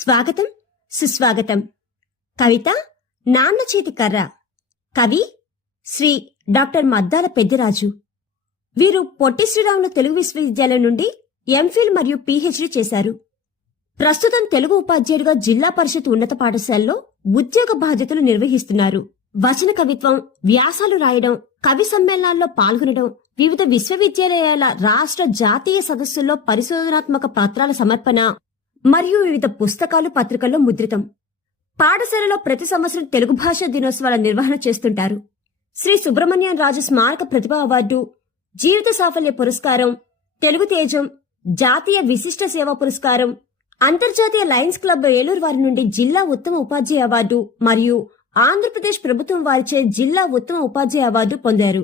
స్వాగతం సుస్వాగతం. కవిత నాన్న చేతి కర్ర. కవి శ్రీ డాక్టర్ మద్దాల పెద్దిరాజు. వీరు పొట్టి శ్రీరాములు తెలుగు విశ్వవిద్యాలయం నుండి ఎంఫిల్ మరియు పీహెచ్డీ చేశారు. ప్రస్తుతం తెలుగు ఉపాధ్యాయుడిగా జిల్లా పరిషత్ ఉన్నత పాఠశాలలో ఉద్యోగ బాధ్యతలు నిర్వహిస్తున్నారు. వచన కవిత్వం వ్యాసాలు రాయడం కవి సమ్మేళనాల్లో పాల్గొనడం వివిధ విశ్వవిద్యాలయాల రాష్ట్ర జాతీయ సదస్సుల్లో పరిశోధనాత్మక పత్రాల సమర్పణ మరియు వివిధ పుస్తకాలు పత్రికల్లో ముద్రితం. పాఠశాలలో ప్రతి సంవత్సరం తెలుగు భాష దినోత్సవాల నిర్వహణ చేస్తుంటారు. శ్రీ సుబ్రహ్మణ్యం రాజు స్మారక ప్రతిభా అవార్డు జీవిత సాఫల్య పురస్కారం తెలుగు తేజం జాతీయ విశిష్ట సేవా పురస్కారం అంతర్జాతీయ లయన్స్ క్లబ్ ఏలూరు వారి నుండి జిల్లా ఉత్తమ ఉపాధ్యాయ అవార్డు మరియు ఆంధ్రప్రదేశ్ ప్రభుత్వం వారిచే జిల్లా ఉత్తమ ఉపాధ్యాయ అవార్డు పొందారు.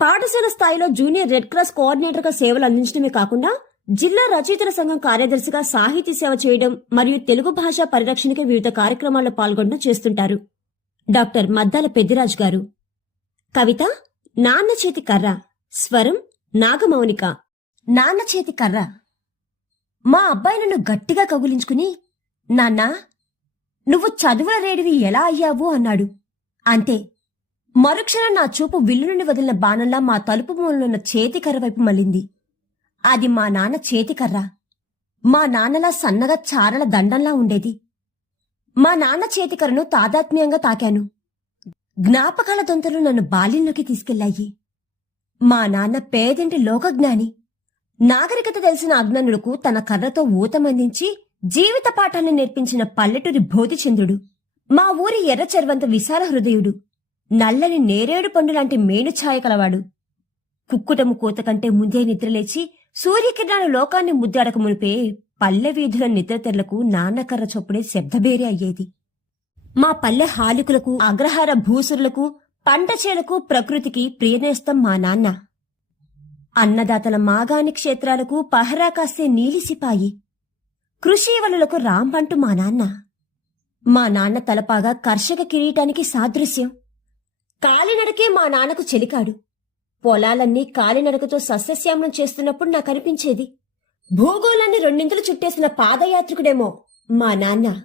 పాఠశాల స్థాయిలో జూనియర్ రెడ్ క్రాస్ కోఆర్డినేటర్గా సేవలు అందించడమే కాకుండా జిల్లా రచయితల సంఘం కార్యదర్శిగా సాహితీ సేవ చేయడం మరియు తెలుగు భాష పరిరక్షణకి వివిధ కార్యక్రమాల్లో పాల్గొనడం చేస్తుంటారు. డాక్టర్ మద్దాల పెద్దిరాజు గారు. కవిత నాన్న చేతి కర్ర. స్వరం నాగమౌనిక. నాన్న చేతి కర్ర. మా అబ్బాయి నన్ను గట్టిగా కగులించుకుని నాన్నా నువ్వు చదువుల రేడివి ఎలా అయ్యావు? అన్నాడు. అంతే. మరుక్షణం నా చూపు విల్లు నుండి వదిలిన బాణంలా మా తలుపు మూలనున్న చేతికర్ర వైపు మళ్ళింది. అది మా నాన్న చేతికర్ర. మా నాన్నలా సన్నగా చారల దండంలా ఉండేది. మా నాన్న చేతికర్రను తాదాత్మ్యంగా తాకాను. జ్ఞాపకాల దొంతలు నన్ను బాల్యంలోకి తీసుకెళ్ళాయి మా నాన్న పేదింటి లోకజ్ఞాని. నాగరికత తెలిసిన అజ్ఞానులకు తన కర్రతో ఊతమందించి జీవిత పాఠాన్ని నేర్పించిన పల్లెటూరి బోధిచంద్రుడు. మా ఊరి ఎర్ర చెరువంత విశాల హృదయుడు. నల్లని నేరేడు పండు లాంటి మేను ఛాయ కలవాడు. కుక్కుటము కోత కంటే ముందే నిద్రలేచి సూర్యకిరణాలు లోకాన్ని ముద్దాడక మునిపే పల్లె వీధుల నిద్రతెరలకు నాన్నకర్ర చొప్పుడే శబ్దబేరి అయ్యేది. మా పల్లె హాలికులకు అగ్రహార భూసురులకు పంట చేలకు ప్రకృతికి ప్రియనేస్తం మా నాన్న. అన్నదాతల మాగాని క్షేత్రాలకు పహరా కాస్తే నీలిసిపాయి కృషి వలులకు రాంపంటు మా నాన్న. మా నాన్న తలపాగా కర్షక కిరీటానికి సాదృశ్యం. కాలినడకే మా నాన్నకు చెలికాడు. పొలాలన్నీ కాలినడకతో సస్యశ్యామలం చేస్తున్నప్పుడు నాకు అనిపించేది భూగోళాన్ని రెండింతలు చుట్టేసిన పాదయాత్రికుడేమో మా నాన్న.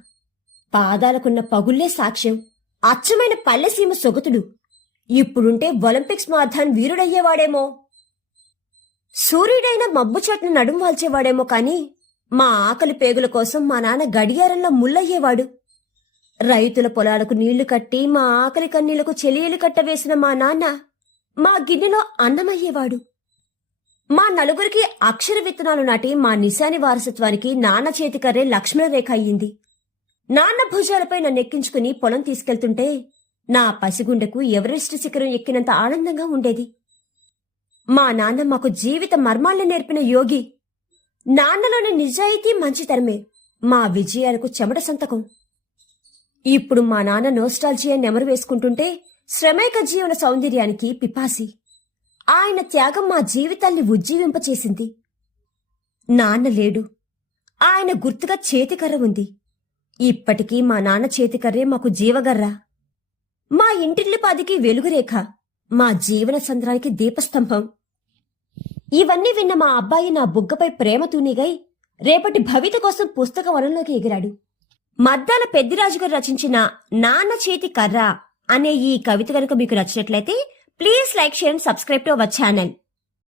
పాదాలకున్న పగుళ్ళే సాక్ష్యం. అచ్చమైన పల్లెసీమ సొగతుడు. ఇప్పుడుంటే ఒలింపిక్స్ మార్థాన్ వీరుడయ్యేవాడేమో. సూర్యుడైన మబ్బు చోట్న నడుం వాల్చేవాడేమో కాని మా ఆకలి పేగుల కోసం మా నాన్న గడియారంలో ముళ్ళయ్యేవాడు. రైతుల పొలాలకు నీళ్ళు కట్టి మా ఆకలి కన్నీళ్ళకు చెలియలు కట్టవేసిన మా నాన్న మా గిన్నెలో అన్నమయ్యేవాడు. మా నలుగురికి అక్షర విత్తనాలు నాటి మా నిశాని వారసత్వానికి నాన్న చేతికర్రే లక్ష్మణరేఖ అయ్యింది. నాన్న భుజాలపై నన్నెక్కించుకుని పొలం తీసుకెళ్తుంటే నా పసిగుండెకు ఎవరెస్ట్ శిఖరం ఎక్కినంత ఆనందంగా ఉండేది. మా నాన్న మాకు జీవిత మర్మాల్ని నేర్పిన యోగి. నాన్నలోని నిజాయితీ మంచితనమే మా విజయాలకు చెమట సంతకం. ఇప్పుడు మా నాన్న నోస్టాల్జియా నెమరు వేసుకుంటుంటే శ్రమైక జీవన సౌందర్యానికి పిపాసి. ఆయన త్యాగం మా జీవితాల్ని ఉజ్జీవింపచేసింది. నాన్న లేడు. ఆయన గుర్తుగా చేతికర్ర ఉంది. ఇప్పటికీ మా నాన్న చేతికర్రే మాకు జీవగర్ర. మా ఇంటిల్లిపాదికి వెలుగురేఖ మా జీవన సంద్రానికి దీపస్తంభం. ఇవన్నీ విన్న మా అబ్బాయి నా బుగ్గపై ప్రేమ తూనిగై రేపటి భవిత కోసం పుస్తక వనంలోకి ఎగిరాడు. మద్దాల పెద్దిరాజు గారు రచించిన నాన్న చేతి కర్ర అనే ఈ కవిత కనుక మీకు నచ్చినట్లయితే please like share and subscribe to our channel